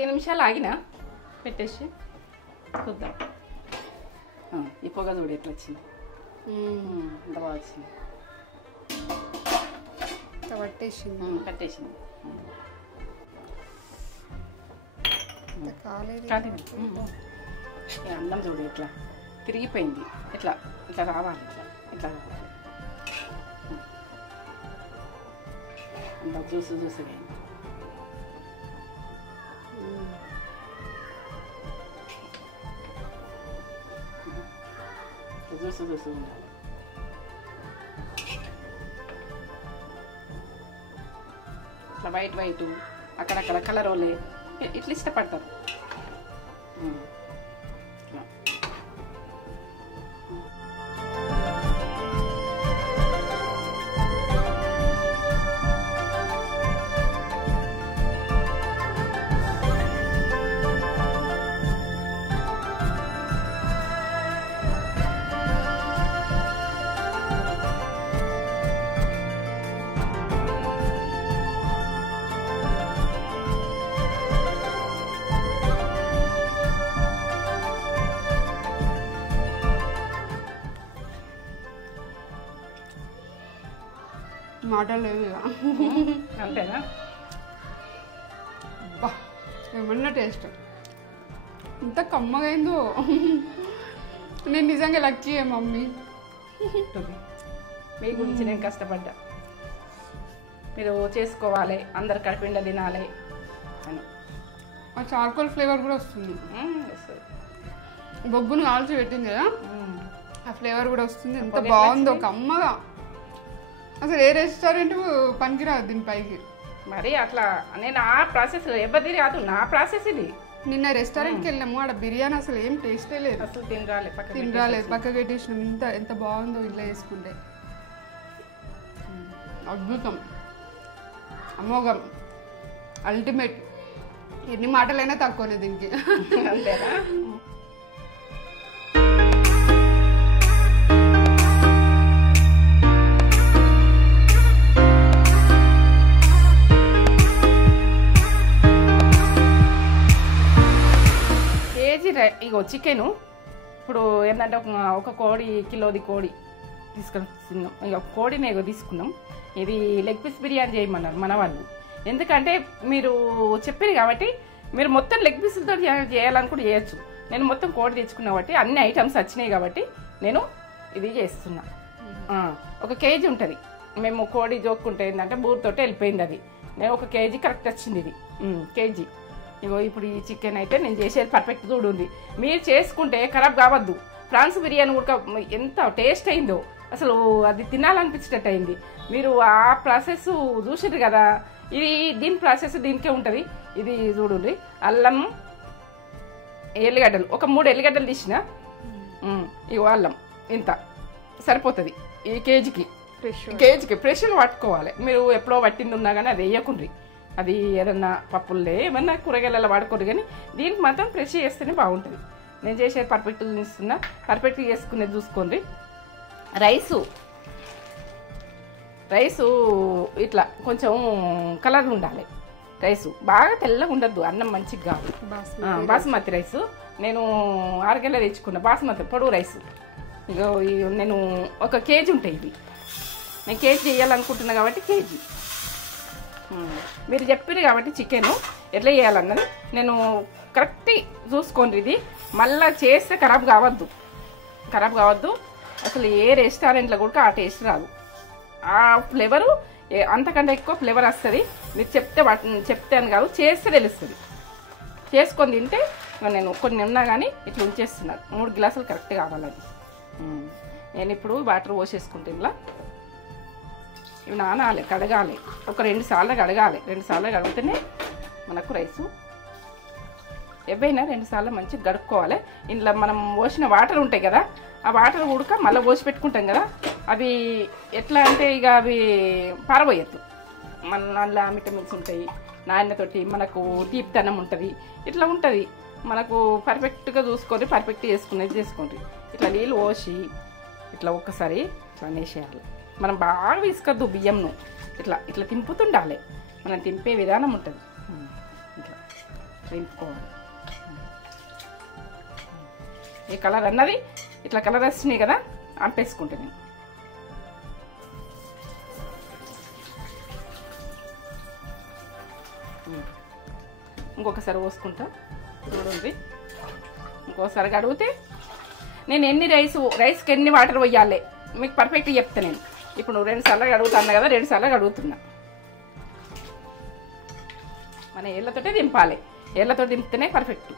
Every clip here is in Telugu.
15 నిమిషాలు ఆగినా పెట్టేసి చూద్దాం. ఈ పొగ చూడు ఎట్లా వచ్చింది, ఎంత బాగా వచ్చింది. కట్టేసింది అన్నం చూడు ఎట్లా తిరిగిపోయింది. ఇట్లా ఇట్లా రావాలి, ఇట్లా ఇట్లా రావాలి. అంత జ్యూస్ జ్యూస్ జ్యూస్ జ్యూస్ ఉండాలి. ఇట్లా వైట్ వైట్ అక్కడక్కడ కలర్ వాళ్ళే ఇట్లా ఇష్టపడతారు. మాటలు లేదు అంతేనా? ఏమన్నా టేస్ట్ ఇంత కమ్మగైందో. నేను నిజంగా లక్కీ మమ్మీ. మీ గురించి నేను కష్టపడ్డా, మీరు చేసుకోవాలి, అందరు కడిపిండ తినాలి అని. ఆ చార్కోల్ ఫ్లేవర్ కూడా వస్తుంది. బొగ్గును కాల్చి పెట్టింది కదా, ఆ ఫ్లేవర్ కూడా వస్తుంది. ఎంత బాగుందో కమ్మగా. అసలు ఏ రెస్టారెంట్ పనికిరాదు దీనిపైకి. మరి అట్లా నేను ఆ ప్రాసెస్ ఎవరిది కాదు, నా ప్రాసెస్ ఇది. నిన్న రెస్టారెంట్కి వెళ్ళాము, ఆడ బిర్యానీ అసలు ఏం టేస్టే లేదు. అసలు తినరాలేదు, పక్కకి పెట్టేసినాం. ఎంత బాగుందో ఇట్లా వేసుకుంటే. అద్భుతం, అమోఘం, అల్టిమేట్. ఎన్ని మాటలైనా తక్కువనే దీనికి. అంతేనా? ఇగో చికెను ఇప్పుడు ఏంటంటే ఒక కోడి కిలోది కోడి తీసుకొస్తున్నాం. ఇక కోడిని ఇగో తీసుకున్నాం. ఇది లెగ్ పీస్ బిర్యానీ చేయమన్నారు మన వాళ్ళు. ఎందుకంటే మీరు చెప్పారు కాబట్టి మీరు మొత్తం లెగ్ పీసులతో చేయాలనుకుంటే చేయొచ్చు. నేను మొత్తం కోడి తెచ్చుకున్నా కాబట్టి అన్ని ఐటమ్స్ వచ్చినాయి కాబట్టి నేను ఇది చేస్తున్నా. 1 కేజీ ఉంటుంది. మేము కోడి జోక్కుంటే ఏంటంటే బూరితోటి వెళ్ళిపోయింది అది. నేను 1 కేజీ కరెక్ట్ వచ్చింది. ఇది కేజీ. ఇగో ఇప్పుడు ఈ చికెన్ అయితే నేను చేసేది పర్ఫెక్ట్ చూడండి. మీరు చేసుకుంటే ఖరాబ్ కావద్దు. ప్రాన్స్ బిర్యానీ కూడా ఎంత టేస్ట్ అయిందో, అసలు అది తినాలనిపించేటట్టు అయింది. మీరు ఆ ప్రాసెస్ చూసారు కదా, ఇది దీని ప్రాసెస్ దీనికే ఉంటుంది. ఇది చూడండి, అల్లం ఎల్లిగడ్డలు ఒక 3 ఎల్లిగడ్డలు తీసిన. ఇగో అల్లం ఇంత సరిపోతుంది ఈ కేజీకి. ఫ్రెష్గా పట్టుకోవాలి. మీరు ఎప్పుడో పట్టింది ఉన్నా కానీ అది వేయకుండ్రి. అది ఏదన్నా పప్పులే ఏమన్నా కూరగాయలలో వాడుకోరు, కానీ దీనికి మాత్రం ఫ్రెష్ చేస్తేనే బాగుంటుంది. నేను చేసేది పర్ఫెక్ట్గా చూస్తున్నా, పర్ఫెక్ట్గా చేసుకునేది చూసుకోండి. రైసు ఇట్లా కొంచెం కలర్ ఉండాలి. రైసు బాగా తెల్లగా ఉండద్దు, అన్నం మంచిగా కావాలి. బాస్మతి రైసు నేను 6 గంటలు తెచ్చుకున్నా. బాస్మతి పొడవు రైసు. ఇక నేను 1 కేజీ ఉంటాయి ఇవి. నేను కేజీ చేయాలనుకుంటున్నా కాబట్టి కేజీ. మీరు చెప్పారు కాబట్టి చికెను ఎట్లా చేయాలన్నది నేను కరెక్ట్ చూసుకోండి. ఇది మళ్ళీ చేస్తే ఖరాబ్ కావద్దు. అసలు ఏ రెస్టారెంట్లో కూడా ఆ టేస్ట్ రాదు. ఆ ఫ్లేవరు అంతకంటే ఎక్కువ ఫ్లేవర్ వస్తుంది. మీరు చెప్తే అని కాదు, చేస్తే తెలుస్తుంది. చేసుకొని తింటే నేను కొన్ని ఉన్నా కానీ ఇట్లా ఉంచేస్తున్నాను. 3 గ్లాసులు కరెక్ట్ కావాలని. నేను ఇప్పుడు వాటర్ పోసేసుకుంటే ఇలా ఇవి నానాలి, కడగాలి. ఒక 2 సార్లు కడగాలి. 2 సార్లు కడిగితేనే మనకు రైసు ఎవైనా 2 సార్లు మంచిగా గడుక్కోవాలి. ఇంట్లో మనం పోసిన వాటర్ ఉంటాయి కదా, ఆ వాటర్ ఉడక మళ్ళీ పోసి పెట్టుకుంటాం కదా, అవి ఎట్లా అంటే ఇక అవి పారబోయద్దు. మన అందులో విటమిన్స్ ఉంటాయి, నాణ్యతోటి మనకు తీపితనం ఉంటుంది. ఇట్లా ఉంటుంది. మనకు పర్ఫెక్ట్గా చూసుకొని పర్ఫెక్ట్ చేసుకోండి. ఇట్లా నీళ్ళు పోసి ఇట్లా ఒక్కసారి ఇట్లా వేసేయాలి. మనం బాగా విసుకద్దు బియ్యంను, ఇట్లా తింపుతుండాలి. మనం తింపే విధానం ఉంటుంది. ఇట్లా దింపుకోవాలి. ఈ కలర్ అన్నది ఇట్లా కలర్ వస్తున్నాయి కదా, ఆపేసుకుంటాను నేను. ఇంకొకసారి పోసుకుంటా చూడండి. ఇంకోసారి అడిగితే నేను ఎన్ని రైస్కి ఎన్ని వాటర్ పోయాలి మీకు పర్ఫెక్ట్గా చెప్తా నేను. ఇప్పుడు 2 సార్లు అడుగుతాను కదా, 2 సార్లు అడుగుతున్నా. మన ఏళ్ళతోటే దింపాలి, ఏళ్ళతో దింపితేనే పర్ఫెక్ట్.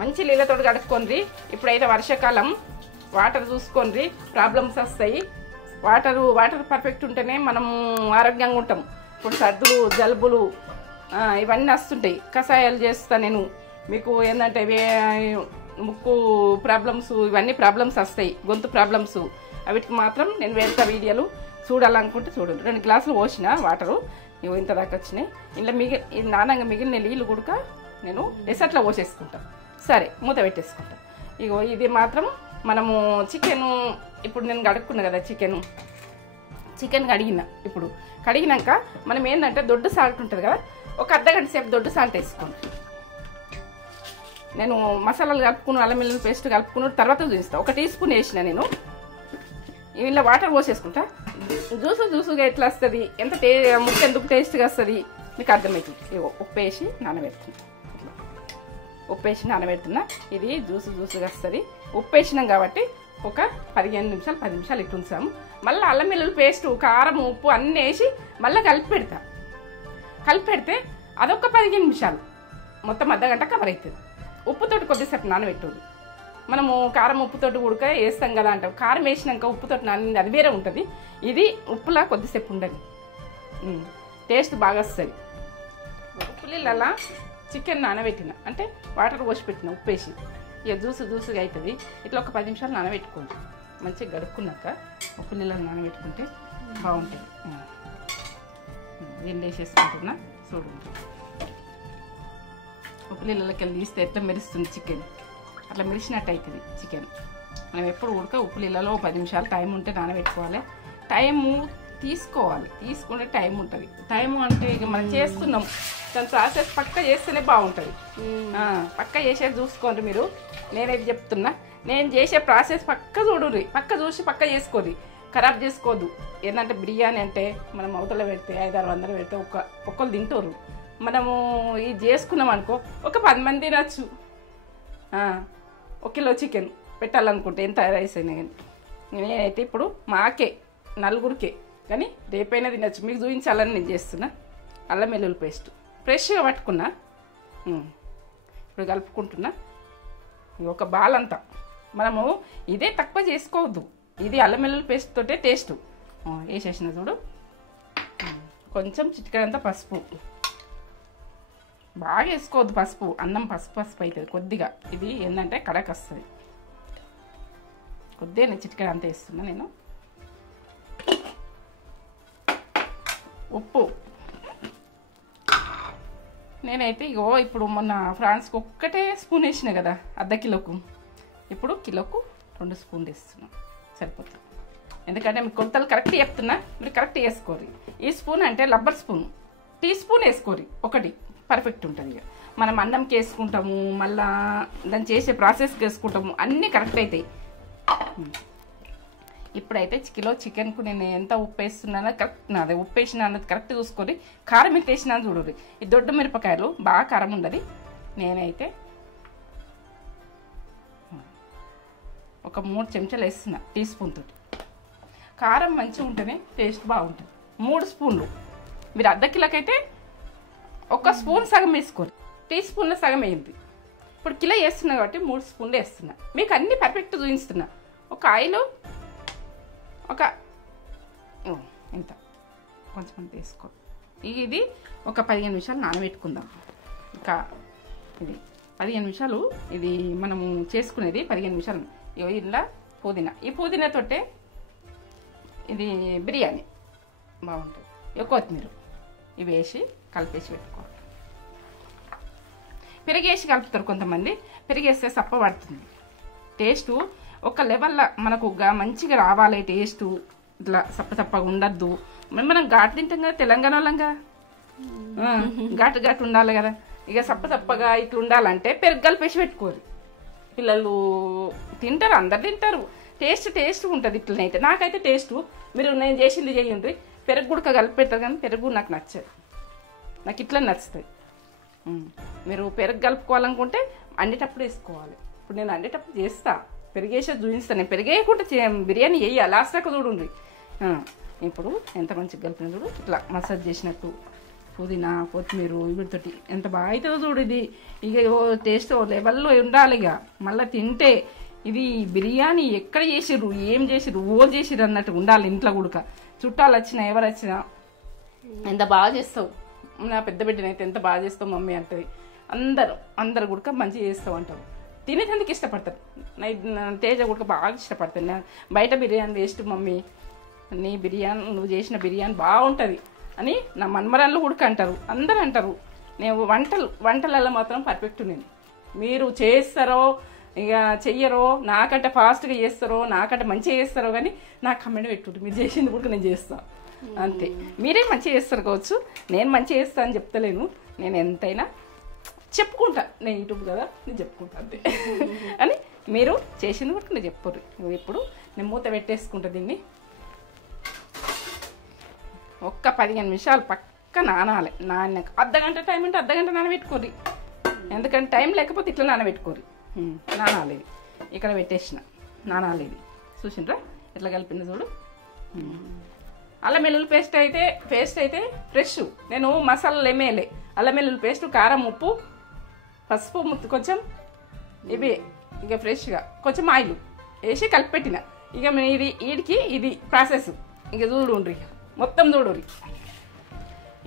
మంచి నీళ్ళతో కడుక్కోండి. ఇప్పుడైతే వర్షాకాలం, వాటర్ చూసుకోండి, ప్రాబ్లమ్స్ వస్తాయి. వాటర్ పర్ఫెక్ట్ ఉంటేనే మనము ఆరోగ్యంగా ఉంటాం. ఇప్పుడు సర్దులు, జలుబులు ఇవన్నీ వస్తుంటాయి. కషాయాలు చేస్తా నేను మీకు. ఏంటంటే ముక్కు ప్రాబ్లమ్స్, ఇవన్నీ ప్రాబ్లమ్స్ వస్తాయి, గొంతు ప్రాబ్లమ్స్. వీటికి మాత్రం నేను వేరే వీడియోలు చూడాలనుకుంటే చూడండి. 2 గ్లాసులు పోసిన వాటరు ఇవి ఇంత దాకా వచ్చినాయి. ఇంట్లో నానంగా మిగిలిన నీళ్ళు కూడా నేను ఎసట్లో పోసేసుకుంటాను. సరే, మూత పెట్టేసుకుంటాను. ఇగో ఇది మాత్రం మనము చికెను ఇప్పుడు నేను కడుక్కున్నా కదా, చికెన్ కడిగిన. ఇప్పుడు కడిగినాక మనం ఏంటంటే దొడ్డు సాల్ట్ ఉంటుంది కదా, ఒక అర్ధగంట సేపు దొడ్డు సాల్ట్ వేసుకోండి. నేను మసాలాలు కలుపుకుని, అల్లం వెల్లుల్లి పేస్ట్ కలుపుకుని తర్వాత చూపిస్తాను. 1 టీ స్పూన్ వేసిన నేను. ఇలా వాటర్ పోసేసుకుంటా. జ్యూసుగా ఎట్లా వస్తుంది, ఎంత ముక్క ఎందుకు టేస్ట్గా వస్తుంది మీకు అర్థమవుతుంది. ఇగో ఉప్పు వేసి నానబెడుతున్నా. ఇది జ్యూసుగా వస్తుంది. ఉప్పు వేసినాం కాబట్టి ఒక 15 నిమిషాలు 10 నిమిషాలు ఇట్టు ఉంచాము. మళ్ళీ అల్లం వెల్లుల్లి పేస్ట్, కారం, ఉప్పు అన్నీ వేసి మళ్ళీ కలిపి పెడితే అదొక 15 నిమిషాలు, మొత్తం అర్ధగంట కవర్ అవుతుంది. ఉప్పుతోటి కొద్దిసేపు నానబెట్టుది. మనము కారం ఉప్పుతోటి ఉడక వేస్తాం కదా అంటాం. కారం వేసినాక ఉప్పుతోటి నానింది అది వేరే ఉంటుంది. ఇది ఉప్పులా కొద్దిసేపు ఉండదు, టేస్ట్ బాగా వస్తుంది. ఉప్పులీలలా చికెన్ నానబెట్టిన అంటే వాటర్ పోసి పెట్టిన, ఉప్పు వేసి. ఇక జ్యూసుగా అవుతుంది. ఇట్లా ఒక 10 నిమిషాలు నానబెట్టుకోండి. మంచిగా గడుక్కున్నాక ఉప్పు నీళ్ళలో నానబెట్టుకుంటే బాగుంటుంది. దీన్ని వేసేసుకుంటున్నా చూడండి. ఉప్పు నీళ్ళకి వెళ్ళి తీస్తే ఎట్లా మెరుస్తుంది చికెన్, అట్లా మెరిసినట్టు అవుతుంది చికెన్. మనం ఎప్పుడు ఉప్పు నీళ్ళలో 10 నిమిషాలు టైం ఉంటే నానబెట్టుకోవాలి. టైము తీసుకుంటే టైం ఉంటుంది. టైము అంటే ఇక మనం చేస్తున్నాం, దాని ప్రాసెస్ పక్క చేస్తేనే బాగుంటుంది. పక్క చేసేది చూసుకోండి మీరు. నేనైతే చెప్తున్నా, నేను చేసే ప్రాసెస్ పక్క చూడుర్రి, పక్క చూసి పక్క చేసుకోర్రి, ఖరాబ్ చేసుకోవద్దు. ఏంటంటే బిర్యానీ అంటే మనం అవతల పెడితే 500-600 పెడితే ఒక్కరు తింటారు. మనము ఇది చేసుకున్నాం అనుకో, ఒక 10 మంది తినచ్చు. 1 కిలో చికెన్ పెట్టాలనుకుంటే ఎంత రైస్ అయినా కానీ. నేనైతే ఇప్పుడు మాకే 4గురికే కానీ రేపైనా తినచ్చు. మీకు చూపించాలని నేను చేస్తున్నా. అల్లం వెల్లుల్లి పేస్ట్ ఫ్రెష్గా పట్టుకున్నా. ఇప్పుడు కలుపుకుంటున్నా. ఒక బాలంతా మనము ఇదే తక్కువ చేసుకోవద్దు. ఇది అల్లం వెల్లుల్లి పేస్ట్ తోటే టేస్ట్. వేసేసిన చూడు. కొంచెం చిటికెడంతా పసుపు. బాగా వేసుకోవద్దు పసుపు, అన్నం పసుపు అవుతుంది కొద్దిగా. ఇది ఏంటంటే కడక వస్తుంది. కొద్దిగా చిటికెడ అంతా వేస్తున్నా నేను. ఉప్పు నేనైతే ఇగో ఇప్పుడు మొన్న ఫ్రాన్స్కి ఒక్కటే స్పూన్ వేసిన కదా అర్ధ కిలోకు. ఇప్పుడు కిలోకు 2 స్పూన్లు వేస్తున్నాను, సరిపోతుంది. ఎందుకంటే మీకు కొలతలు కరెక్ట్ చెప్తున్నా, మీరు కరెక్ట్ వేసుకోరు. ఈ స్పూన్ అంటే రబ్బర్ స్పూన్, టీ స్పూన్ వేసుకోరు, ఒకటి పర్ఫెక్ట్ ఉంటుంది. ఇక మనం అన్నంకి వేసుకుంటాము, మళ్ళా దాన్ని చేసే ప్రాసెస్కి వేసుకుంటాము, అన్నీ కరెక్ట్ అవుతాయి. ఇప్పుడైతే కిలో చికెన్కు నేను ఎంత ఉప్పు వేస్తున్నానో కరెక్ట్, అదే ఉప్పు వేసిన అన్నది కరెక్ట్ చూసుకొని, కారం ఎంత వేసినా చూడండి. ఈ దొడ్డు మిరపకాయలు బాగా కారం ఉండదు. నేనైతే ఒక 3 చెంచాలు వేస్తున్నా టీ స్పూన్ తోటి. కారం మంచిగా ఉంటేనే టేస్ట్ బాగుంటుంది. 3 స్పూన్లు. మీరు అర్ధ కిలోకైతే 1 స్పూన్ సగం వేసుకోరు, టీ స్పూన్లో సగం వేయండి. ఇప్పుడు కిలో వేస్తున్నా కాబట్టి 3 స్పూన్లు వేస్తున్నా. మీకు అన్నీ పర్ఫెక్ట్ చూపిస్తున్నా. ఒక ఆయిల్ ఒక ఇంత కొంచెం తీసుకో. ఇది ఒక 15 నిమిషాలు నానబెట్టుకుందాం. ఇంకా ఇది 15 నిమిషాలు ఇది మనము చేసుకునేది 15 నిమిషాలు. ఇలా పుదీనా, ఈ పుదీనాతోటే ఇది బిర్యానీ బాగుంటుంది. కొత్తిమీర ఇవి వేసి కలిపేసి పెట్టుకోవాలి. పెరిగేసి కలుపుతారు కొంతమంది, పెరిగేస్తే సప్ప పడుతుంది. టేస్టు ఒక లెవెల్లో మనకు మంచిగా రావాలి. టేస్టు ఇట్లా సప్పగా ఉండద్దు. మనం ఘాటు తింటాం కదా, తెలంగాణ వాళ్ళంగా ఘాటు ఉండాలి కదా. ఇక సప్పగా ఇట్లా ఉండాలంటే పెరుగు కలిపేసి పెట్టుకోరు. పిల్లలు తింటారు, అందరు తింటారు. టేస్ట్ ఉంటుంది ఇట్లనైతే. నాకైతే టేస్ట్ మీరు నేను చేసింది చేయండి. పెరుగు గుడక కలిపి పెడతారు కానీ పెరుగు నాకు నచ్చదు. నాకు ఇట్లా నచ్చుతుంది. మీరు పెరుగు కలుపుకోవాలనుకుంటే అండేటప్పుడు వేసుకోవాలి. ఇప్పుడు నేను అండేటప్పుడు చేస్తా, పెరిగేసేది చూపిస్తాను. నేను పెరిగేయకుండా బిర్యానీ వేయాలి. లాస్ట్ దాకా చూడండి. ఇప్పుడు ఎంత మంచిగా కలిపిన చూడు, ఇట్లా మసాజ్ చేసినట్టు పుదీనా కొత్తిమీర వీటితోటి ఎంత బాగా అవుతుందో చూడు. ఇది ఇక టేస్ట్ లెవెల్లో ఉండాలి. ఇక మళ్ళీ తింటే ఇది బిర్యానీ ఎక్కడ చేసిర్రు, ఏం చేసిర్రు, చేసిర్రు అన్నట్టు ఉండాలి. ఇంట్లో కూడా చుట్టాలు వచ్చినా ఎవరు వచ్చినా ఎంత బాగా చేస్తావు, నా పెద్ద బిడ్డనైతే ఎంత బాగా చేస్తావు మమ్మీ అంటది. అందరు కూడా మంచిగా చేస్తావు అంటారు. తినేందుకు ఇష్టపడతారు. తేజ కూడా బాగా ఇష్టపడతాను. బయట బిర్యానీ వేస్ట్ మమ్మీ, నీ బిర్యానీ నువ్వు చేసిన బిర్యానీ బాగుంటుంది అని నా మన్మరాళ్ళు కూడా అంటారు. అందరూ అంటారు. నేను వంటలలో మాత్రం పర్ఫెక్ట్. నేను మీరు చేస్తారో ఇక చెయ్యరో, నాకంటే ఫాస్ట్గా చేస్తారో, నాకంటే మంచిగా చేస్తారో కానీ నాకు కమెంట్ పెట్టుంటే మీరు చేసింది కూడా నేను చేస్తాను అంతే. మీరే మంచిగా చేస్తారు కావచ్చు, నేను మంచిగా చేస్తాను అని చెప్తలేను. నేను ఎంతైనా చెప్పుకుంటా, నేను యూట్యూబ్ కదా నేను చెప్పుకుంటా అంతే అని. మీరు చేసింది కూడా నేను చెప్పరు. ఇప్పుడు నేను మూత పెట్టేసుకుంటా. దీన్ని ఒక్క 15 నిమిషాలు పక్క నానాలి. అర్ధగంట టైం ఉంటే అర్ధగంట నానబెట్టుకోరు. ఎందుకంటే టైం లేకపోతే ఇట్లా నానబెట్టుకోరు. నానాలి. ఇక్కడ పెట్టేసిన నానాలి. ఇది చూసిండ్రా ఎట్లా కలిపింది చూడు. అల్లం వెల్లుల్లి పేస్ట్ అయితే ఫ్రెష్. నేను మసాలాలు ఏమేలే. అల్లం వెల్లుల్లి పేస్ట్, కారం, ఉప్పు, పసుపు, కొంచెం ఇవి ఇక ఫ్రెష్గా కొంచెం ఆయిల్ వేసి కలిపి పెట్టిన. ఇక వీడికి ఇది ప్రాసెస్. ఇక చూడుండ్రి, మొత్తం చూడుర్రి.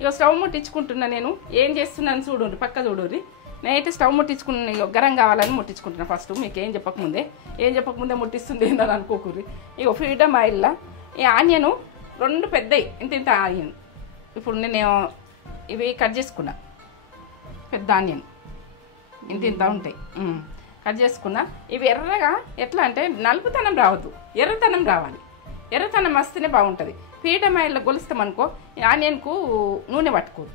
ఇక స్టవ్ ముట్టించుకుంటున్నా. నేను ఏం చేస్తున్నాను చూడుండ్రి, పక్క చూడుర్రి. నేనైతే స్టవ్ ముట్టించుకున్నాను. ఇక గరం కావాలని ముట్టించుకుంటున్నాను. ఫస్ట్ మీకు ఏం చెప్పకముందే ముట్టిస్తుంది ఏందని అనుకోకూరి. ఇక ఫ్రీడమ్ ఆయిల్లో ఈ ఆనియను 2 పెద్దవి ఇంత ఆనియన్. ఇప్పుడు నేను ఇవి కట్ చేసుకున్నా. పెద్ద ఆనియన్ ఇంత ఉంటాయి. కట్ చేసుకున్నా. ఇవి ఎర్రగా ఎట్లా అంటే నలుపుతనం రావద్దు, ఎర్రతనం రావాలి. ఎర్రతనం వస్తేనే బాగుంటుంది. ఫ్రీడమ్ ఆయిల్లో గొలుస్తామనుకో ఆనియన్కు నూనె పట్టుకోదు.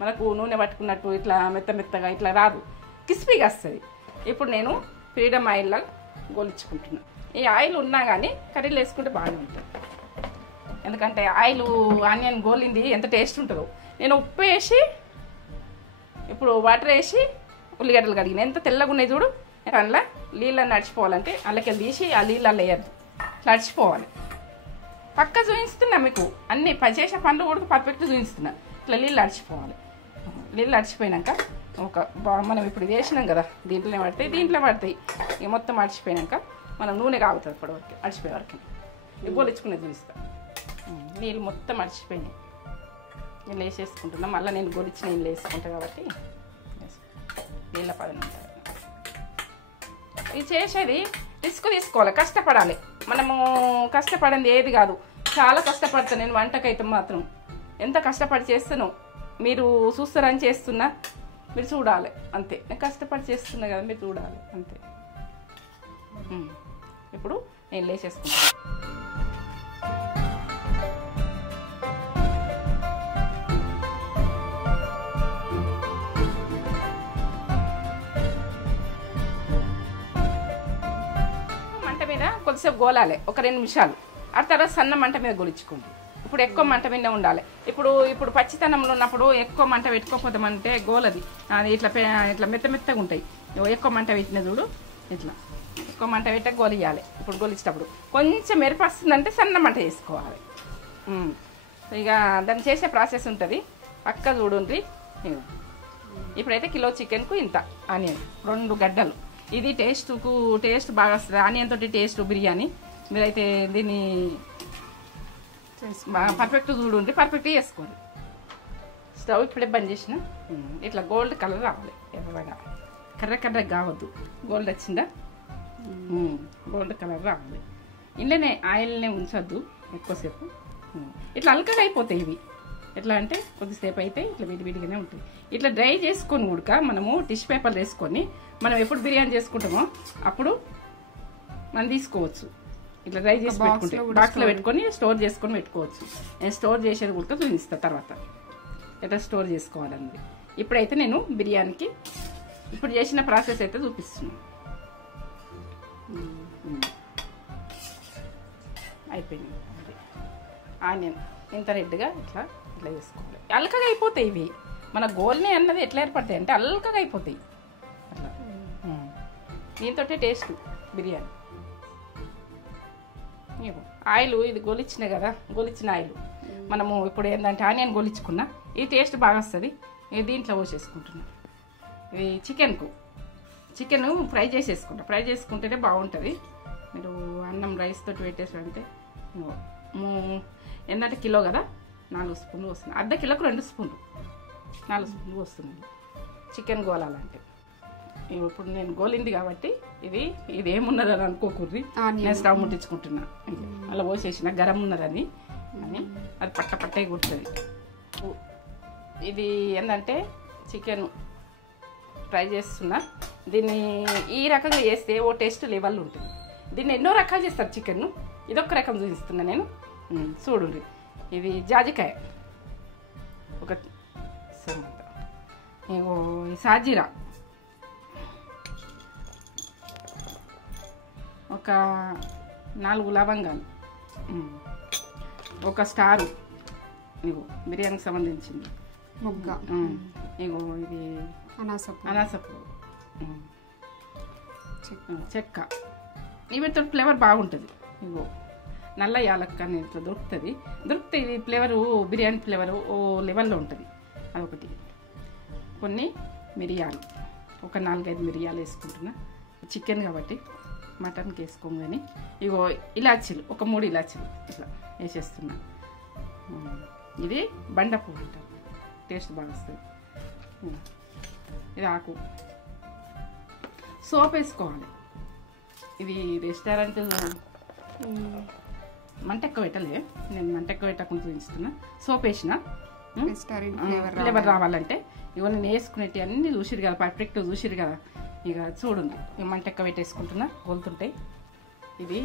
మనకు నూనె పట్టుకున్నట్టు ఇట్లా మెత్తగా ఇట్లా రాదు, క్రిస్పీగా వస్తుంది. ఇప్పుడు నేను ఫ్రీడమ్ ఆయిల్లో గొలుచుకుంటున్నా. ఈ ఆయిల్ ఉన్నా కానీ కర్రీలు వేసుకుంటే బాగానే ఉంటుంది. ఎందుకంటే ఆనియన్ గోలింది ఎంత టేస్ట్ ఉంటుందో. నేను ఉప్పు వేసి ఇప్పుడు వాటర్ వేసి ఉల్లిగడ్డలు కడిగిన. ఎంత తెల్లగా ఉన్నాయి చూడు. అందులో నీళ్ళని నడిచిపోవాలంటే అందులోకి తీసి ఆ నీళ్ళల్లో వేయద్దు, నడిచిపోవాలి. పక్క చూపిస్తున్నా మీకు అన్ని చేసే పనులు కూడా పర్ఫెక్ట్ చూపిస్తున్నా. ఇట్లా నీళ్ళు నడిచిపోవాలి. నీళ్ళు నడిచిపోయినాక మనం ఇప్పుడు వేసినాం కదా, దీంట్లో పడతాయి. ఇక మొత్తం అడిచిపోయినాక మనం నూనె కాగుతుంది. ఇప్పటివరకు అడిచిపోయే వరకు గోలించుకునేది చూపిస్తా. నీళ్ళు మొత్తం అడిచిపోయినాయి. నేను వేసేసుకుంటున్నా. మళ్ళీ నేను గొలిచిన నీళ్ళు వేసుకుంటాను కాబట్టి నీళ్ళ పదం ఉంటుంది. ఇది చేసేది రిస్క్ తీసుకోవాలి, కష్టపడాలి. మనము కష్టపడింది ఏది కాదు. చాలా కష్టపడతాను నేను వంటకైతే మాత్రం. ఎంత కష్టపడి చేస్తానో మీరు చూస్తారని చేస్తున్నా, మీరు చూడాలి అంతే. నేను కష్టపడి చేస్తున్నా కదా, మీరు చూడాలి అంతే. ఇప్పుడు నేను లేచేసుకుంటాను. మంట మీద కొద్దిసేపు గోలాలి, ఒక 2 నిమిషాలు. ఆ తర్వాత సన్న మంట మీద గొలిచుకోండి. ఇప్పుడు ఎక్కువ మంట మీద ఉండాలి. ఇప్పుడు పచ్చితనంలో ఉన్నప్పుడు ఎక్కువ మంట పెట్టుకోకపోతామంటే గోలది, అది ఇట్లా మెత్తగా ఉంటాయి. ఎక్కువ మంట పెట్టిన చూడు, ఇట్లా ఎక్కువ మంట పెట్ట గోలియాలి. ఇప్పుడు గోలిచేటప్పుడు కొంచెం మెరుపస్తుందంటే సన్న మంట వేసుకోవాలి. ఇక దాన్ని చేసే ప్రాసెస్ ఉంటుంది. పక్క చూడండి. ఇప్పుడైతే కిలో చికెన్కు ఇంత ఆనియన్, 2 గడ్డలు. ఇది టేస్ట్ బాగా వస్తుంది. ఆనియన్ తోటి టేస్ట్ బిర్యానీ. మీరైతే దీన్ని పర్ఫెక్ట్ చూడండి, పర్ఫెక్ట్గా వేసుకోండి. స్టవ్ ఇప్పుడే బంద్ చేసిన. ఇట్లా గోల్డ్ కలర్ రావాలి, ఎర్రగా కర్ర కావద్దు. గోల్డ్ వచ్చిందా, గోల్డ్ కలర్ రావాలి. ఇంట్లోనే ఆయిల్నే ఉంచొద్దు ఎక్కువసేపు. ఇట్లా అల్కగా అయిపోతాయి ఇవి. ఎట్లా అంటే కొద్దిసేపు అయితే ఇట్లా విడిగానే ఉంటుంది. ఇట్లా డ్రై చేసుకొని ఉడక మనము టిష్యూ పేపర్లు వేసుకొని మనం ఎప్పుడు బిర్యానీ చేసుకుంటామో అప్పుడు మనం తీసుకోవచ్చు. ఇట్లా డ్రై చేసి పెట్టుకుంటే బాక్స్లో పెట్టుకొని స్టోర్ చేసుకొని పెట్టుకోవచ్చు. నేను స్టోర్ చేసేది కూడా చూపిస్తాను తర్వాత ఎట్లా స్టోర్ చేసుకోవాలన్నది. ఇప్పుడైతే నేను బిర్యానీకి ఇప్పుడు చేసిన ప్రాసెస్ అయితే చూపిస్తున్నాను. అయిపోయింది. ఆనియన్ ఇంత రెడ్గా ఇట్లా ఇట్లా చేసుకోవాలి. అల్కగా అయిపోతాయి ఇవి. మన గోల్ని అన్నది ఎట్లా ఏర్పడతాయి అంటే అల్కగా అయిపోతాయి అట్లా. దీంతో టేస్ట్ బిర్యానీ. ఆయిల్ ఇది గొలిచిన కదా, గొలిచిన ఆయిల్ మనము ఇప్పుడు ఏంటంటే ఆనియన్ గొలిచుకున్నా ఈ టేస్ట్ బాగా వస్తుంది. ఇది దీంట్లో పోసేసుకుంటున్నా. ఇది చికెన్ ఫ్రై చేసేసుకుంటా. ఫ్రై చేసుకుంటేనే బాగుంటుంది. మీరు అన్నం రైస్ తోటి పెట్టేసారంటే ఏంటంటే కిలో కదా 4 స్పూన్లు వస్తుంది. అర్ధ కిలోకు 2 స్పూన్లు 4 స్పూన్లు వస్తుంది చికెన్ గోలాలంటే. ఇప్పుడు నేను గోలింది కాబట్టి ఇది ఏమున్నదని అనుకోకూడదు. నేను స్టవ్ ముట్టించుకుంటున్నా. అలా పోసేసిన గరం ఉన్నదని అని అది పట్టే కుడుతుంది. ఇది ఏంటంటే చికెన్ ఫ్రై చేస్తున్నా. దీన్ని ఈ రకంగా చేస్తే ఓ టేస్ట్ లెవెల్ ఉంటుంది. దీన్ని ఎన్నో రకాలు చేస్తారు చికెన్. ఇదొక రకం చూపిస్తున్నా నేను. చూడండి, ఇది జాజికాయ ఒక సాజీరా ఒక 4 లవంగాలు, ఒక స్టారు ఇగో బిర్యానీకి సంబంధించింది మొగ్గ, ఇగో ఇది అనాసపు చెక్క. వీటితో ఫ్లేవర్ బాగుంటుంది. ఇగో నల్ల యాలక్క అని ఇట్లా దొరుకుతుంది. ఇది ఫ్లేవరు బిర్యానీ ఫ్లేవరు ఓ లెవెల్లో ఉంటుంది. అదొకటి. కొన్ని మిరియాలు ఒక 4-5 మిరియాలు వేసుకుంటున్నా. చికెన్ కాబట్టి మటన్కి వేసుకోము కానీ. ఇగో ఇలాచీలు ఒక 3 ఇలాచీలు ఇట్లా వేసేస్తున్నా. ఇది బండ పువ్వు అంటారు, టేస్ట్ బాగా వస్తుంది. ఇది ఆకు. సోప్ వేసుకోవాలి. ఇది రెస్టారెంట్ మంట ఎక్కువ పెట్టలే, నేను మంట ఎక్కువ పెట్టకుండా చూపిస్తున్నా. సోప్ వేసిన ఫ్లేవర్ రావాలంటే ఇవో నేను వేసుకునేవి అన్నీ చూసిరు కదా, పర్ఫెక్ట్ చూసిరు కదా. ఇక చూడండి, ఇక మంట ఎక్కువ పెట్టేసుకుంటున్నా, గొలుతుంటాయి. ఇది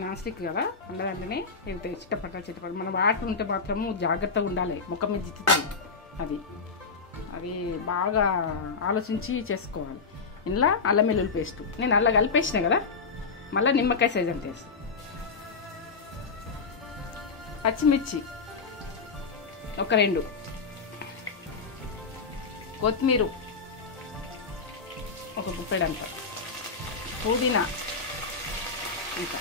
నాన్ స్టిక్ కదా, ఉండదంటేనే ఇంత చిట్టపట్ట మన వాటర్ ఉంటే మాత్రము జాగ్రత్తగా ఉండాలి, ముఖం మీద జిత్తుతాయి. అది బాగా ఆలోచించి చేసుకోవాలి. ఇందులో అల్లం వెల్లుల్లి పేస్ట్ నేను అల్లా కలిపేసిన కదా, మళ్ళీ నిమ్మకాయ సైజ్ అంత వేస్తాను. పచ్చిమిర్చి ఒక 2, కొత్తిమీర ఒక గుప్పెడంత, పుదీనా ఇంకా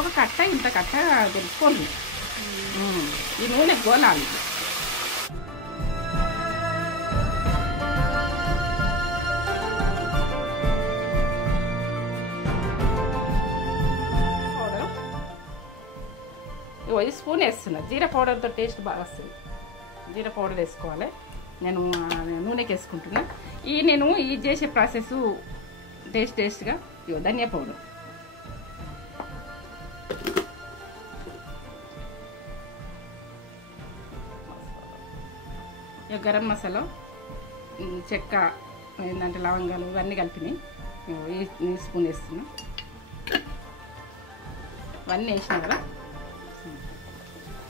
ఒక కట్ట, ఇంత కట్ట తెలుసుకోండి. ఈ నూనె గోలాలి. ఈ స్పూన్ వేస్తున్నా. జీరా పౌడర్తో టేస్ట్ బాగా వస్తుంది. జీరా పౌడర్ వేసుకోవాలి. నేను నూనెకి వేసుకుంటున్నా. నేను ఈ చేసే ప్రాసెస్ టేస్ట్గా ఇగో ధనియా పౌడర్, ఇక గరం మసాలా, చెక్క ఏంటంటే లవంగాలు ఇవన్నీ కలిపినాయి. ఈ స్పూన్ వేస్తున్నా. ఇవన్నీ వేసినా కదా,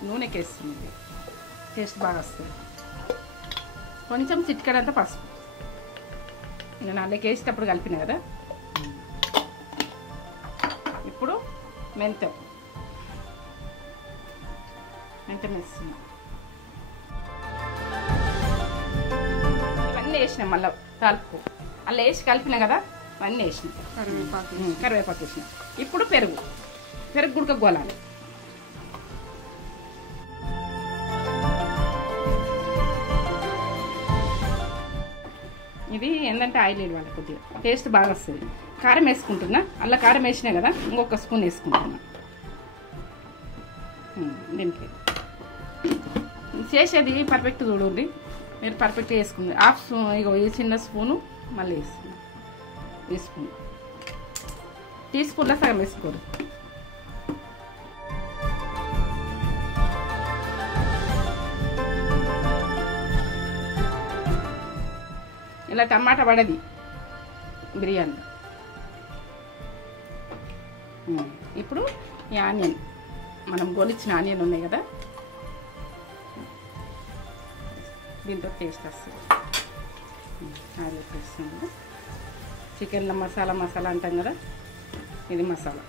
నూనెకి వేస్తుంది. టేస్ట్ బాగా వస్తుంది. కొంచెం చిటికెడంతా పసుపు నేను అందులోకి వేసేటప్పుడు కలిపిన కదా. ఇప్పుడు మెంతం వేస్తున్నా. ఇవన్నీ వేసినాం. మళ్ళీ కలుపు అలా వేసి కలిపిన కదా, ఇవన్నీ వేసినాం. కరివేపాకు వేసిన. ఇప్పుడు పెరుగు గుడక గోలాలి. ఇది ఏంటంటే ఆయిల్ వేయాలి, కొద్దిగా టేస్ట్ బాగా వస్తుంది. కారం వేసుకుంటున్నా. అలా కారం వేసినా కదా, ఇంకొక స్పూన్ వేసుకుంటున్నా. దీనికి చేసేది పర్ఫెక్ట్ చూడండి, మీరు పర్ఫెక్ట్ వేసుకుంది. హాఫ్ స్పూన్ ఇక ఈ చిన్న స్పూను మళ్ళీ వేసుకున్నాం. ఈ స్పూన్ టీ స్పూన్లో సగం వేసుకోరు. ఇలా టమాటా పడది బిర్యానీ. ఇప్పుడు ఈ ఆనియన్, మనం గొలిచిన ఆనియన్ ఉన్నాయి కదా, దీంతో టేస్ట్ వస్తుంది. ఆయిల్ వేస్తాం కదా. చికెన్లో మసాలా అంటాం కదా, ఇది మసాలా.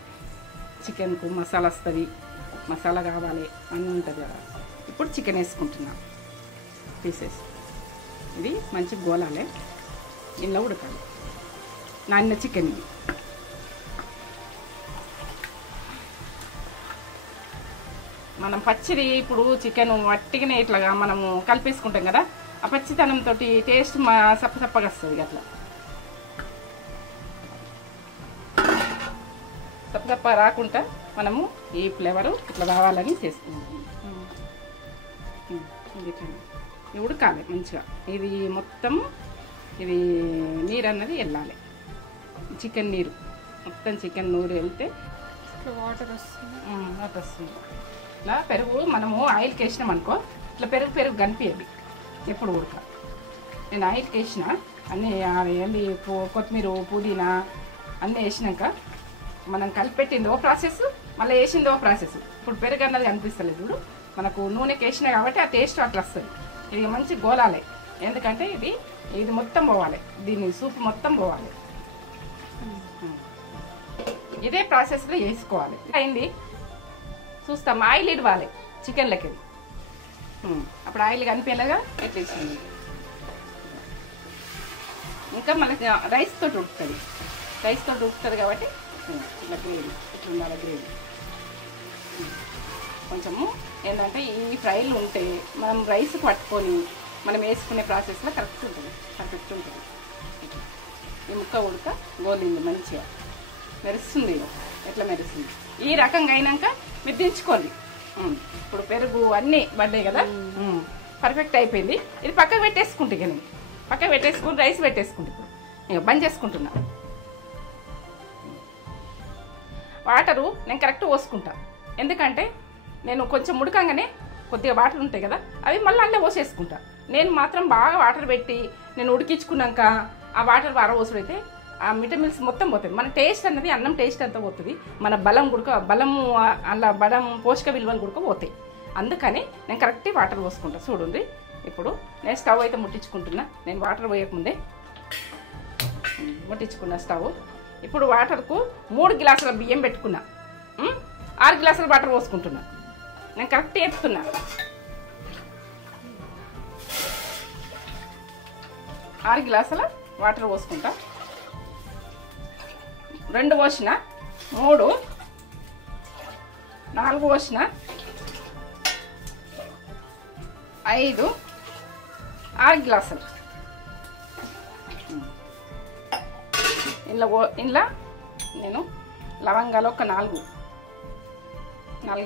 చికెన్కు మసాలా వస్తుంది, మసాలా కావాలి అన్నీ ఉంటుంది కదా. ఇప్పుడు చికెన్ వేసుకుంటున్నా పీసెస్. ఇది మంచి గోలాలే, ఇంట్లో ఉడకాలి. నాన్న చికెన్ ఇది. మనం పచ్చిది ఇప్పుడు చికెన్ వట్టిగానే ఇట్లాగా మనము కలిపేసుకుంటాం కదా, ఆ పచ్చితనంతో టేస్ట్ సప్పగా వస్తుంది. అట్లా సప్ప రాకుండా మనము ఈ ఫ్లేవరు ఇట్లా రావాలని చేసుకుంటాం. ఇది ఉడకాలి మంచిగా. ఇది మొత్తం ఇది నీరు అన్నది వెళ్ళాలి, చికెన్ నీరు మొత్తం చికెన్ నూరు వెళ్తే వాటర్ వస్తుంది. వాటర్ వస్తుంది. ఇట్లా పెరుగు మనము ఆయిల్కి వేసినాం అనుకో, ఇట్లా పెరుగు కనిపించదు ఎప్పుడు ఉడక. నేను ఆయిల్కి వేసిన అన్నీ వెళ్ళి కొత్తిమీర పుదీనా అన్నీ వేసినాక మనం కలిపెట్టింది ఓ ప్రాసెస్, మళ్ళీ వేసింది ఓ ప్రాసెస్. ఇప్పుడు పెరుగు అన్నది కనిపిస్తలేదు చూడు, మనకు నూనెకి వేసినా కాబట్టి ఆ టేస్ట్ అట్లా వస్తుంది. ఇది మంచి గోలాలి, ఎందుకంటే ఇది మొత్తం పోవాలి, దీని సూప్ మొత్తం పోవాలి. ఇదే ప్రాసెస్లో వేసుకోవాలి. అయింది చూస్తాం, ఆయిల్ ఇవ్వాలి చికెన్లకి. అప్పుడు ఆయిల్ కనిపించలేగా ఎట్లా వేసింది. ఇంకా మనకి రైస్ తోటి ఉడుకుతుంది కాబట్టి ఇట్లా గ్రేవీ ఇట్లా ఉండాలి. గ్రేవీ కొంచెము ఏంటంటే ఈ ఫ్రైలు ఉంటే మనం రైస్కి పట్టుకొని మనం వేసుకునే ప్రాసెస్లో కరెక్ట్ ఉంటుంది. ఈ ముక్క ఉడక గోలింది మంచిగా మెరుస్తుంది. ఎట్లా మెరుస్తుంది ఈ రకంగా అయినాక మీరు దించుకోండి. ఇప్పుడు పెరుగు అన్నీ పడ్డాయి కదా, పర్ఫెక్ట్ అయిపోయింది. ఇది పక్కకు పెట్టేసుకుంటే ఇక నేను పక్కకు పెట్టేసుకుని రైస్ పెట్టేసుకుంటే ఇప్పుడు ఇక బంద్ చేసుకుంటున్నా. వాటరు నేను కరెక్ట్ పోసుకుంటా, ఎందుకంటే నేను కొంచెం ఉడకంగానే కొద్దిగా వాటర్ ఉంటాయి కదా, అవి మళ్ళీ అల్లే పోసేసుకుంటా. నేను మాత్రం బాగా వాటర్ పెట్టి నేను ఉడికించుకున్నాక ఆ వాటర్ వారపోసుడైతే ఆ విటమిన్స్ మొత్తం పోతుంది. మన టేస్ట్ అన్నది అన్నం టేస్ట్ అంతా పోతుంది, మన బలము అలా పోషక విలువలు కూడా పోతాయి. అందుకని నేను కరెక్ట్ వాటర్ పోసుకుంటా. చూడండి ఇప్పుడు నేను స్టవ్ అయితే ముట్టించుకుంటున్నా. నేను వాటర్ పోయకముందే ముట్టించుకున్నా స్టవ్. ఇప్పుడు వాటర్కు 3 గ్లాసుల బియ్యం పెట్టుకున్నా, 6 గ్లాసుల వాటర్ పోసుకుంటున్నా. నేను కరెక్ట్ చెప్తున్నా. 6 గ్లాసుల వాటర్ పోసుకుంటా. 2 పోసిన, 3, 4 పోసిన, 5, 6 గ్లాసులు. ఇంట్లో నేను లవంగాలు ఒక 4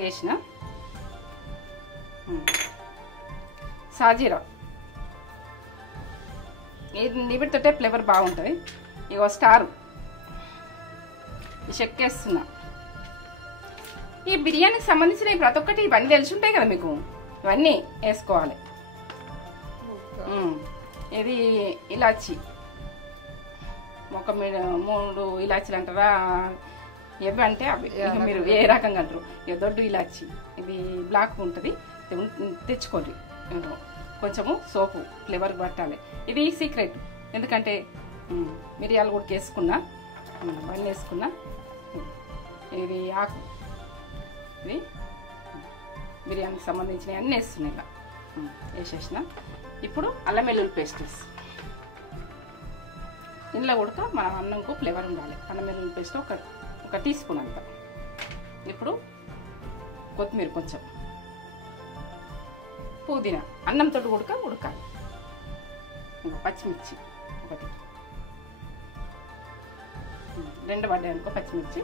వేసిన, సాజీరా ఇది వీటితోటే ఫ్లేవర్ బాగుంటుంది. ఇగో స్టార్ ఈ చెక్కేస్తున్నా. ఈ బిర్యానీకి సంబంధించిన ప్రతి ఒక్కటి ఇవన్నీ తెలిసి ఉంటాయి కదా మీకు, ఇవన్నీ వేసుకోవాలి. ఇది ఇలాచి ఒక 3 ఇలాచీలు అంటారా, ఎవి అంటే అవి మీరు ఏ రకంగా అంటారు. ఇక దొడ్డు ఇలాచి ఇది బ్లాక్ ఉంటుంది, తెచ్చుకోండి. కొంచెము సోపు ఫ్లేవర్ పట్టాలి. ఇది సీక్రెట్, ఎందుకంటే మిరియాలు కూడా వేసుకున్నా, బండి వేసుకున్నా. ఇది ఆకు, ఇది బిర్యానీకి సంబంధించినవి అన్నీ వేస్తున్నాయి. ఇలా వేసేసిన. ఇప్పుడు అల్లం వెల్లుల్లి పేస్ట్ ఇంట్లో ఉడక మన అన్నంకు ఫ్లేవర్ ఉండాలి. అల్లం వెల్లుల్లి పేస్ట్ ఒక టీ స్పూన్ అంత. ఇప్పుడు కొత్తిమీర కొంచెం, పుదీనా అన్నంతో ఉడకాలి. పచ్చిమిర్చి ఒకటి, 2 పడ్డాయి అనుకో పచ్చిమిర్చి,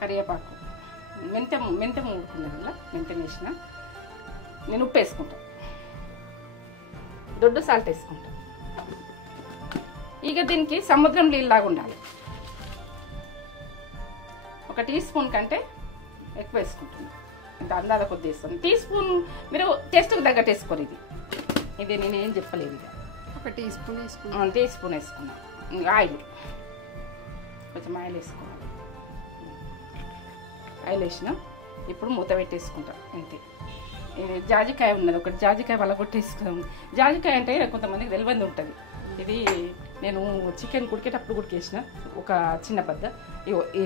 కరివేపాకు, మెంతం ఉడుకున్నది. ఇలా మెంతం వేసిన. నేను ఉప్పు వేసుకుంటా, దొడ్డు సాల్ట్ వేసుకుంటా. ఇక దీనికి సముద్రం నీళ్ళలాగా ఉండాలి. 1 టీ స్పూన్ కంటే ఎక్కువ వేసుకుంటున్నాను. ఇంత అందాల కొద్ది వేస్తాను. టీ స్పూన్ మీరు టేస్ట్కి తగ్గట్టు వేసుకోరు. ఇది నేనేం చెప్పలేదు. ఇక 1 టీ స్పూన్ వేసుకున్నాను. ఆయిల్ కొంచెం ఆయిల్ వేసుకోవాలి. ఆయిల్ వేసిన. ఇప్పుడు మూత పెట్టేసుకుంటా అంతే. జాజికాయ ఉన్నది, ఒకటి జాజికాయ వలగొట్టేసుకున్నాము. జాజికాయ అంటే కొంతమందికి తెలియదు ఉంటుంది. ఇది నేను చికెన్ ఉడికేటప్పుడు ఉడికేసిన ఒక చిన్న బద్ద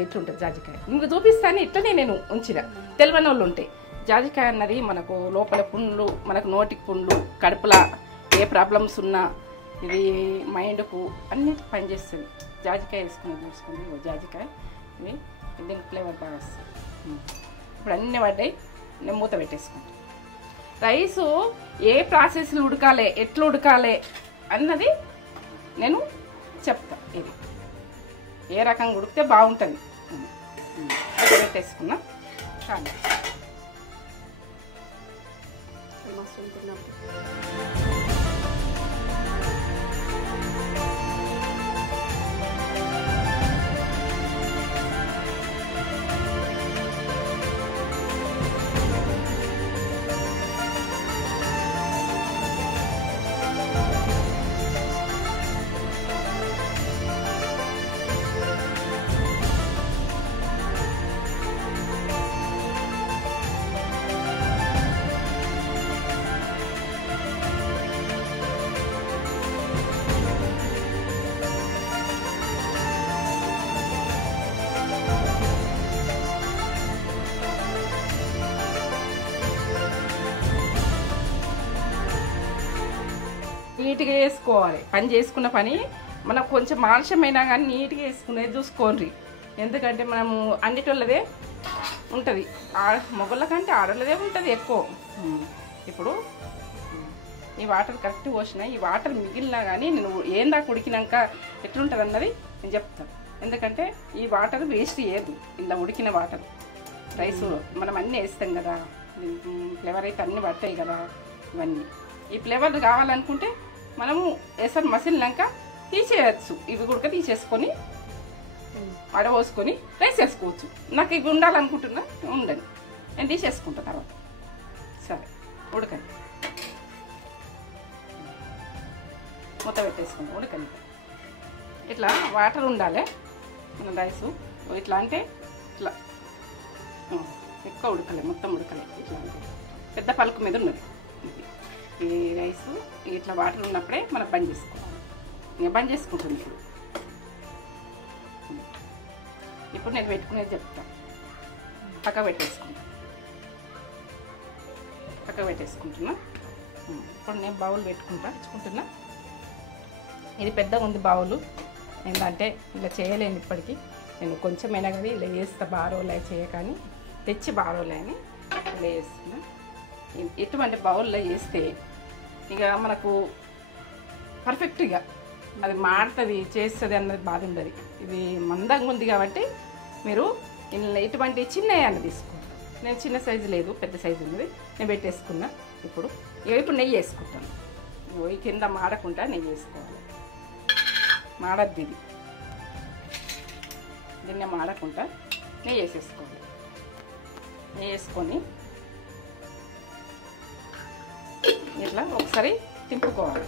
ఎట్లుంటుంది జాజికాయ. ఇంకా చూపిస్తాను, ఇట్లనే నేను ఉంచిన తెలియని వాళ్ళు ఉంటాయి. జాజికాయ అన్నది మనకు లోపల పుండ్లు, మనకు నోటికి పుండ్లు, కడుపులా ఏ ప్రాబ్లమ్స్ ఉన్నా ఇది మైండ్కు అన్నిటికి పనిచేస్తుంది. జాజికాయ వేసుకుని చూసుకుని జాజికాయ ఇది దీనికి ఫ్లేవర్ బాగా వస్తుంది. ఇప్పుడు అన్నీ పడ్డాయి, నేను మూత పెట్టేసుకుంటాను. రైసు ఏ ప్రాసెస్లో ఉడకాలి, ఎట్లా ఉడకాలి అన్నది నేను చెప్తా. ఇది ఏ రకంగా ఉడికితే బాగుంటుంది పెట్టేసుకున్నా. కానీ నీట్గా వేసుకోవాలి. పని చేసుకున్న పని మనకు కొంచెం ఆలస్యమైనా కానీ నీట్గా వేసుకునేది చూసుకోండి. ఎందుకంటే మనము అన్నిటిళ్ళదే ఉంటుంది, మొగళ్ళ కంటే ఆడోళ్ళదే ఉంటుంది ఎక్కువ. ఇప్పుడు ఈ వాటర్ కరెక్ట్ పోసిన, ఈ వాటర్ మిగిలినా కానీ నేను ఏం దాకా ఉడికినాక ఎట్లుంటుంది అన్నది నేను చెప్తాను. ఎందుకంటే ఈ వాటర్ వేస్ట్ చేయదు. ఇలా ఉడికిన వాటర్ రైస్ మనం అన్నీ వేస్తాం కదా, ఫ్లేవర్ అయితే అన్నీ పడతాయి కదా. ఇవన్నీ ఈ ఫ్లేవర్ కావాలనుకుంటే మనము ఎసరు మసిలినాక తీసేయచ్చు. ఇవి కూడా తీసేసుకొని అడవోసుకొని రైస్ వేసుకోవచ్చు. నాకు ఇవి ఉండాలనుకుంటున్నా, ఉండండి, నేను తీసేసుకుంటా తర్వాత. సరే ఉడకండి, మూత పెట్టేసుకుంటాం. ఉడకండి, ఇట్లా వాటర్ ఉండాలి మన రైసు. ఇట్లా అంటే ఇట్లా ఎక్కువ ఉడకలే, మొత్తం ఉడకలే. ఇట్లా అంటే పెద్ద పలుకు మీద ఉన్నది ఈ రైసు. ఇట్లా వాటర్ ఉన్నప్పుడే మనం బంద్ చేసుకోవాలి. నేను బంద్ చేసుకుంటుంది. ఇప్పుడు నేను పెట్టుకునేది చెప్తాను. పక్క పెట్టేసుకుంటున్నా. ఇప్పుడు నేను బౌల్ పెట్టుకుంటున్నా. ఇది పెద్దగా ఉంది బౌలు. ఏంటంటే ఇలా చేయలేను ఇప్పటికీ. నేను కొంచెమైనా కానీ ఇలా చేస్తా, బారోలే చేయకని తెచ్చి బారోలే అని ఇలా చేస్తున్నా. ఎటువంటి బౌల్లో చేస్తే ఇక మనకు పర్ఫెక్ట్గా అది మాడుతుంది, చేస్తుంది అన్నది బాధ ఉండదు. ఇది మందంగా ఉంది కాబట్టి మీరు ఇలా ఇటువంటి చిన్న అన్న తీసుకోండి. నేను చిన్న సైజు లేదు, పెద్ద సైజు ఉన్నది. నేను పెట్టేసుకున్నా. ఇప్పుడు నెయ్యి వేసుకుంటాను. ఈ కింద మాడకుండా నెయ్యి వేసుకోవాలి. మాడద్దు ఇది, దీన్ని మాడకుండా నెయ్యి వేసేసుకోవాలి. నెయ్యి వేసుకొని ఇట్లా ఒకసారి తింపుకోవాలి.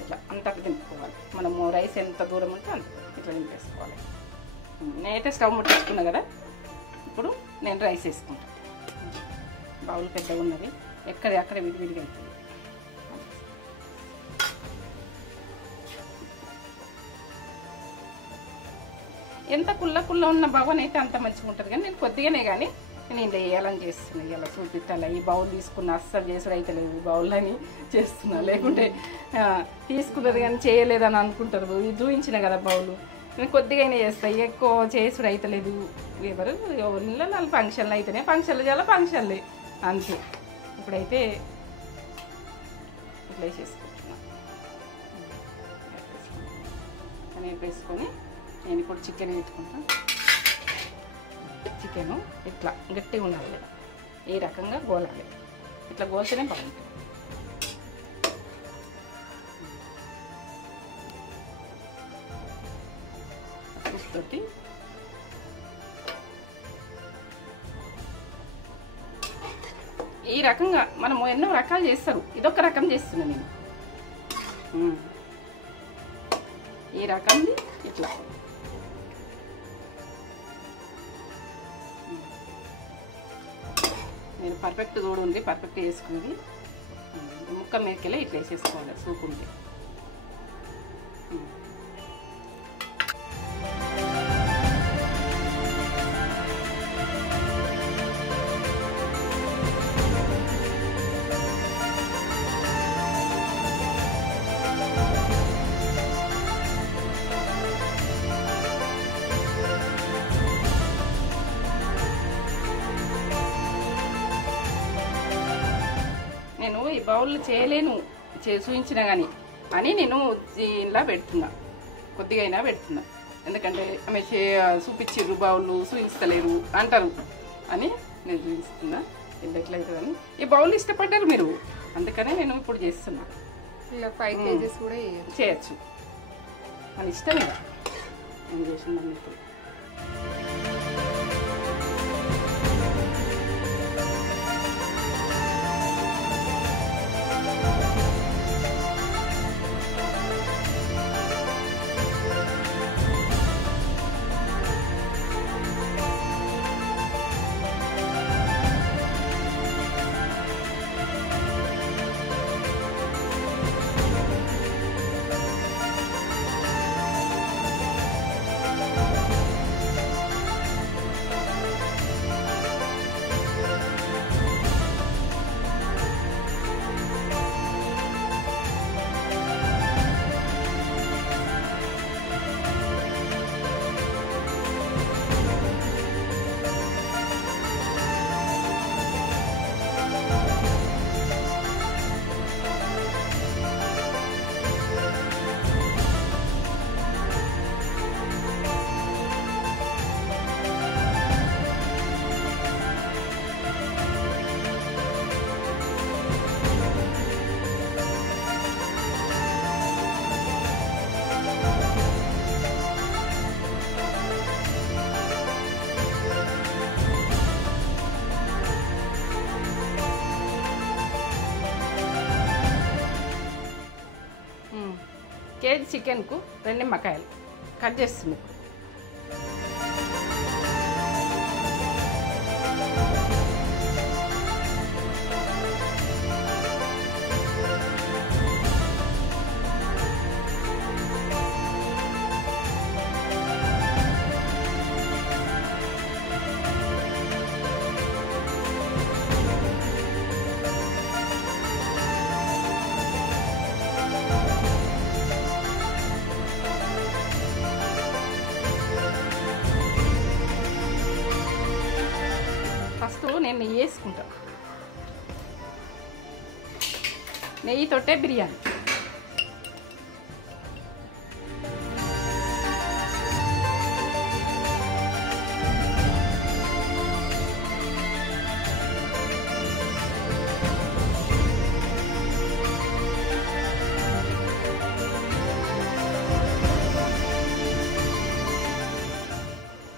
ఇట్లా అంతకు దింపుకోవాలి. మనము రైస్ ఎంత దూరం ఉంటే అంత ఇట్లా దింపేసుకోవాలి. నేనైతే స్టవ్ ముట్టించుకున్నా కదా. ఇప్పుడు నేను రైస్ వేసుకుంటాను. బౌల్ పెద్దగా ఉన్నది, అక్కడ విడివిడిగా అవుతుంది. ఎంత కుల్ల ఉన్న బౌల్ అయితే అంత మంచిగా ఉంటుంది. కానీ నేను కొద్దిగానే కానీ నేను ఇలా వేయాలని చేస్తున్నా, ఇలా చూపిస్తాను. ఈ బౌల్ తీసుకున్న అస్సలు చేసుడు అయితే లేదు, ఈ బౌల్ అని చేస్తున్నా. లేకుంటే తీసుకున్నది కానీ చేయలేదని అనుకుంటారు. ఇది చూపించిన కదా బౌలు, నేను కొద్దిగానే చేస్తాను, ఎక్కువ చేసుడు అయితే లేదు. ఎవరు ఇళ్ళ నాలుగు ఫంక్షన్లు అయితేనే ఫంక్షన్లు చాలా ఫంక్షన్లే అంతే. ఇప్పుడైతే ఇట్లా వేసేసుకుంటున్నా. నేను వేసుకొని నేను ఇప్పుడు చికెన్ పెట్టుకుంటాను. చికెను ఇట్లా గట్టిగా ఉండాలి, ఈ రకంగా గోలాలి. ఇట్లా గోల్తేనే బాగుంటుంది. తోటి ఈ రకంగా మనము ఎన్నో రకాలు చేస్తారు, ఇదొక రకం చేస్తున్నా నేను. ఈ రకంది ఇట్లా నేను పర్ఫెక్ట్ చూడండి, పర్ఫెక్ట్ వేసుకుంది. ముక్క మీదకెళ్ళి ఇట్లా వేసేసుకోవాలి సూప్ ఉంటే. నేను ఈ బౌల్ చేయలేను, చూపించినా కానీ అని నేను దీనిలా పెడుతున్నా, కొద్దిగా అయినా పెడుతున్నా. ఎందుకంటే ఆమె చూపించారు బౌల్ చూపిస్తలేరు అంటారు అని నేను చూపిస్తున్నా. ఇది ఎట్లయితుందని ఈ బౌల్ ఇష్టపడ్డారు మీరు, అందుకనే నేను ఇప్పుడు చేస్తున్నా. ఇలా 5 kgs కూడా చేయొచ్చు, మన ఇష్టం. ఇక నేను చేసిందని ఇప్పుడు కేజీ చికెన్కు 2 నిమ్మకాయలు కట్ చేస్తుంది. ఫస్ట్ నేను నెయ్యి వేసుకుంటా. నెయ్యితోటే బిర్యానీ.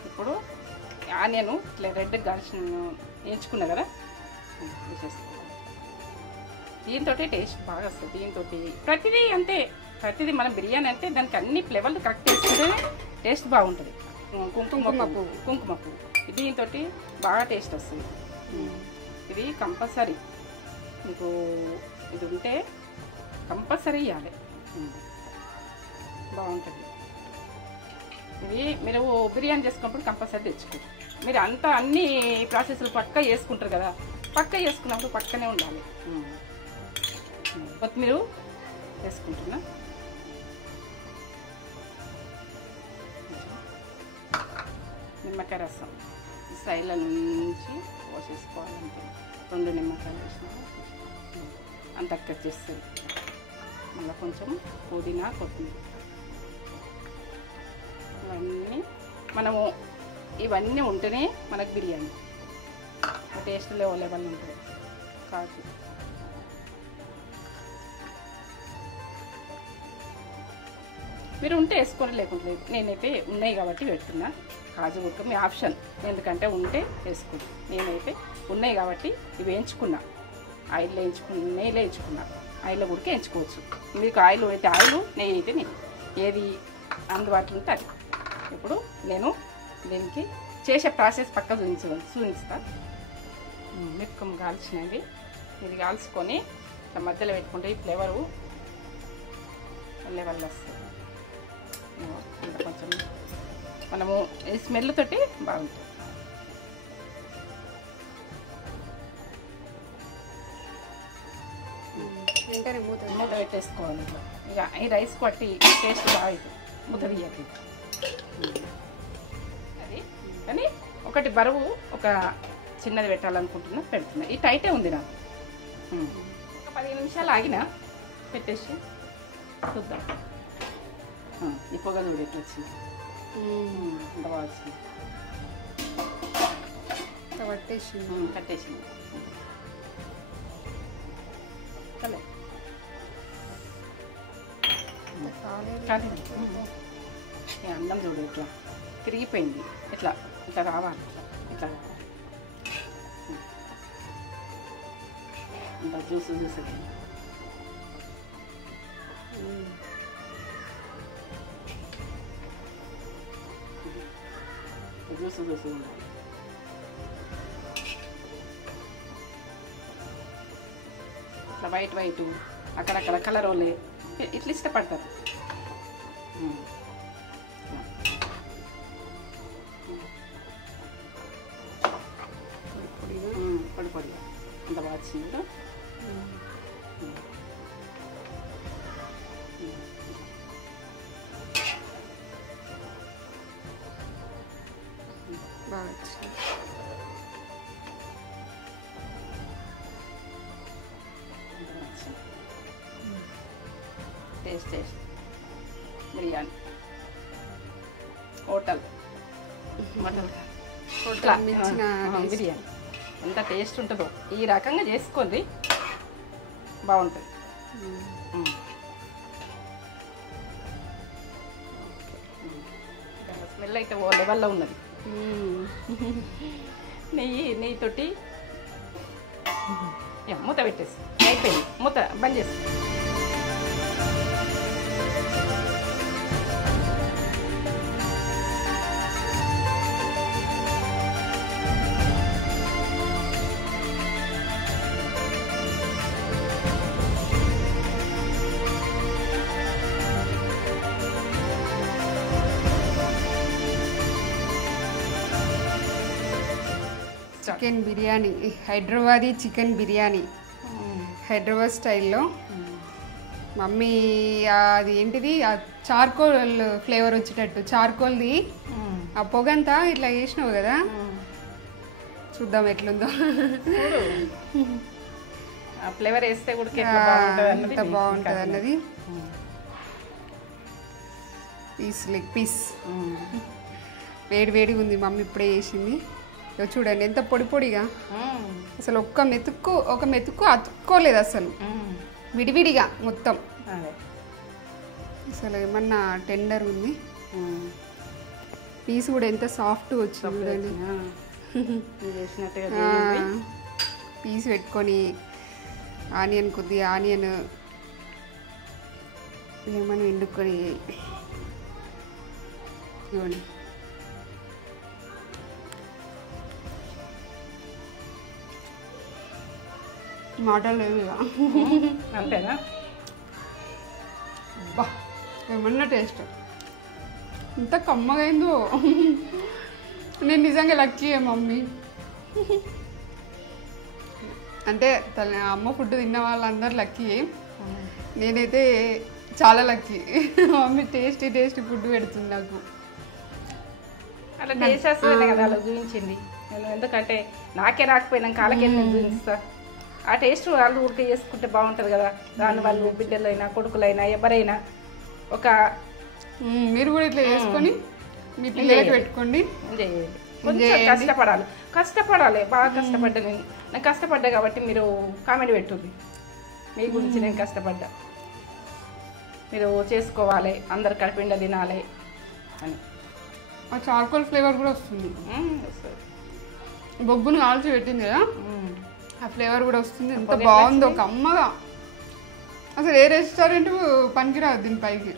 ఇప్పుడు ఆనియన్ ఇట్లా రెడ్ గాల్చిన వేయించుకున్నా కదా, వేసేసుకోవాలి. దీంతో టేస్ట్ బాగా వస్తుంది. దీంతో ప్రతిదీ అంతే, ప్రతిదీ మనం బిర్యానీ అంటే దానికి అన్ని ఫ్లేవర్లు కరెక్ట్ వేసుకుంటే టేస్ట్ బాగుంటుంది. కుంకుమ పువ్వు దీంతో బాగా టేస్ట్ వస్తుంది. ఇది కంపల్సరీ, మీకు ఇది ఉంటే కంపల్సరీ ఇవ్వాలి, బాగుంటుంది. ఇది మీరు బిర్యానీ చేసుకున్నప్పుడు కంపల్సరీ తెచ్చుకోండి. మీరు అంతా అన్ని ప్రాసెస్లు పక్కా చేసుకుంటారు కదా, పక్కా చేసుకున్నప్పుడు పక్కనే ఉండాలి. కొత్తిమీర వేసుకుంటున్నా. నిమ్మకాయ రసం సైడ్ల నుంచి పోసేసుకోవాలంటే 2 నిమ్మకాయలు వేసిన అంత వచ్చేస్తుంది. మళ్ళీ కొంచెం పుదీనా, కొత్తిమీర ఇవన్నీ ఉంటేనే మనకు బిర్యానీ టేస్ట్ లెవెల్ ఉంటుంది. కాజు మీరు ఉంటే వేసుకొని, లేకుంటే లేదు. నేనైతే ఉన్నాయి కాబట్టి పెడుతున్నా. కాజు ఉడక మీ ఆప్షన్, ఎందుకంటే ఉంటే వేసుకోండి. నేనైతే ఉన్నాయి కాబట్టి ఇవి వేయించుకున్నా, ఆయిల్లో వేయించుకున్నా, నెయ్యిలో వేయించుకున్నా. ఆయిల్లో ఉడికి వేయించుకోవచ్చు. మీకు ఆయిల్ అయితే ఆయిల్, నెయ్యి అయితే నెయ్యి, ఏది అందుబాటులో ఉంటే అది. ఇప్పుడు నేను దీనికి చేసే ప్రాసెస్ పక్క చూపిస్తా. మిరపకాయ కాల్చినవి ఇది కాల్చుకొని ఇట్లా మధ్యలో పెట్టుకుంటే ఈ ఫ్లేవరు లెవెల్ వస్తుంది. కొంచెం మనము ఈ స్మెల్ తోటి బాగుంటుంది. వెంటనే మూత మూత పెట్టేసుకోవాలి ఇట్లా. ఇక ఈ రైస్ పట్టి టేస్ట్ బాగా అవుతుంది. మూత తీయాలి అది. కానీ ఒకటి బరువు ఒక చిన్నది పెట్టాలనుకుంటున్నా, పెడుతున్నా. ఈ టైటే ఉంది నాకు. ఒక 15 నిమిషాలు ఆగినా పెట్టేసి చూద్దాం. ఈ పొగ చూడు ఎట్లా వచ్చింది, ఎంత బాగా వచ్చింది. కట్టేసింది. అన్నం చూడు ఇట్లా తిరిగిపోయింది. ఇట్లా ఇట్లా రావాలి, ఇట్లా ఇట్లా జ్యూస్ చూసేది. జ్యూస్ చూసి ఉండాలి. ఇట్లా వైట్ వైట్ అక్కడక్కడ కలర్ వాళ్ళే ఇట్లా ఇష్టపడతారు. పొడి పొడిగా అంత బాగా వచ్చింది. టేస్ట్ బిర్యానీ హోటల్ బిర్యానీ ఎంత టేస్ట్ ఉంటుందో ఈ రకంగా చేసుకోండి, బాగుంటుంది. స్మెల్ అయితే ఓ లెవెల్లో ఉన్నది. నెయ్యితోటి మూత పెట్టేసి అయిపోయింది. మూత బంద్ చేసి చికెన్ బిర్యానీ, హైదరాబాదీ చికెన్ బిర్యానీ, హైదరాబాద్ స్టైల్లో. మమ్మీ అది ఏంటిది ఆ చార్కోల్ ఫ్లేవర్ వచ్చేటట్టు చార్కోల్ది ఆ పొగంతా ఇట్లా వేసినావు కదా, చూద్దాం ఎట్లుందో. ఫ్లేవర్ వేస్తే కూడా ఎంత బాగుంటుంది అన్నది. పీస్ లెగ్ పీస్ వేడి వేడిగా ఉంది. మమ్మీ ఇప్పుడే వేసింది. చూడండి ఎంత పొడి పొడిగా, అసలు ఒక మెతుక్కు అతుక్కోలేదు అసలు, విడివిడిగా మొత్తం. అసలు ఏమన్నా టెండర్ ఉంది. పీస్ కూడా ఎంత సాఫ్ట్ వచ్చింది చూడండి. పీస్ పెట్టుకొని ఆనియన్ కొద్దిగా ఆనియన్ ఏమని వండుకొని చూడండి. మాటలు లేవు ఇక, అంతేనా? బా ఏమన్నా టేస్ట్ ఇంత కమ్మగా అయిందో. నేను నిజంగా లక్కీ మమ్మీ. అంటే అమ్మ ఫుడ్ తిన్న వాళ్ళందరూ లక్కీ, నేనైతే చాలా లక్కీ. మమ్మీ టేస్టీ ఫుడ్ పెడుతుంది నాకు. అట్లా టేస్ట్ వస్తుంది కదా, అలా చూపించింది. నేను ఎందుకంటే నాకే రాకపోయినాక వాళ్ళకే నేను చూపిస్తా. ఆ టేస్ట్ వాళ్ళు ఊరికే చేసుకుంటే బాగుంటుంది కదా. దాని వాళ్ళు బిడ్డలైనా కొడుకులైనా ఎవరైనా ఒక మీరు కూడా ఇట్లా చేసుకొని మీ పిల్లలకి పెట్టుకోండి. కొంచెం కష్టపడాలి బాగా కష్టపడ్డా. నేను కష్టపడ్డా కాబట్టి మీరు కామెంట్ పెట్టుంది మీ గురించి. నేను కష్టపడ్డా, మీరు చేసుకోవాలి, అందరు కడిపిండ తినాలి అని. ఆ చార్కోల్ ఫ్లేవర్ కూడా వస్తుంది. బొగ్గును కాల్చి పెట్టింది కదా, ఆ ఫ్లేవర్ కూడా వస్తుంది. ఎంత బాగుందో కమ్మగా. అసలు ఏ రెస్టారెంట్ పనికిరాదు దీనిపైకి.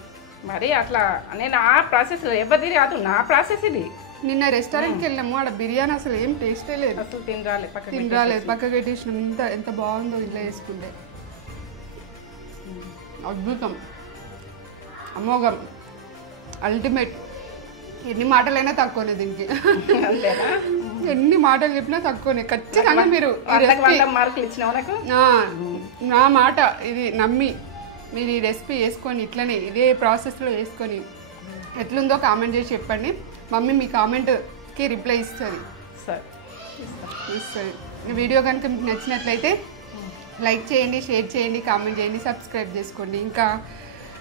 మరి అట్లా నేను ఆ ప్రాసెస్ ఎవరిది కాదు, నా ప్రాసెస్ ఇది. నిన్న రెస్టారెంట్కి వెళ్ళాము, ఆడ బిర్యానీ అసలు ఏం టేస్టే లేదు, అసలు తినరాలేదు, పక్కకి పెట్టేసినాం. ఎంత బాగుందో ఇంట్లో వేసుకుంటే, అద్భుతం, అమోఘం, అల్టిమేట్. ఎన్ని మాటలైనా తక్కువనే దీనికి, ఎన్ని మాటలు చెప్పినా తక్కువనే. ఖచ్చితంగా మీరు మార్కులు ఇచ్చినావు నాకు, నా మాట ఇది నమ్మి మీరు ఈ రెసిపీ వేసుకొని ఇట్లనే ఇదే ప్రాసెస్లో వేసుకొని ఎట్లుందో కామెంట్ చేసి చెప్పండి. మమ్మీ మీ కామెంట్కి రిప్లై ఇస్తుంది. వీడియో కనుక మీకు నచ్చినట్లయితే లైక్ చేయండి, షేర్ చేయండి, కామెంట్ చేయండి, సబ్స్క్రైబ్ చేసుకోండి. ఇంకా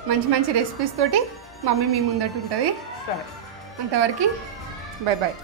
మంచి మంచి రెసిపీస్ తోటి మమ్మీ మీ ముందట ఉంటుంది. అంతవరకు బాయ్ బాయ్.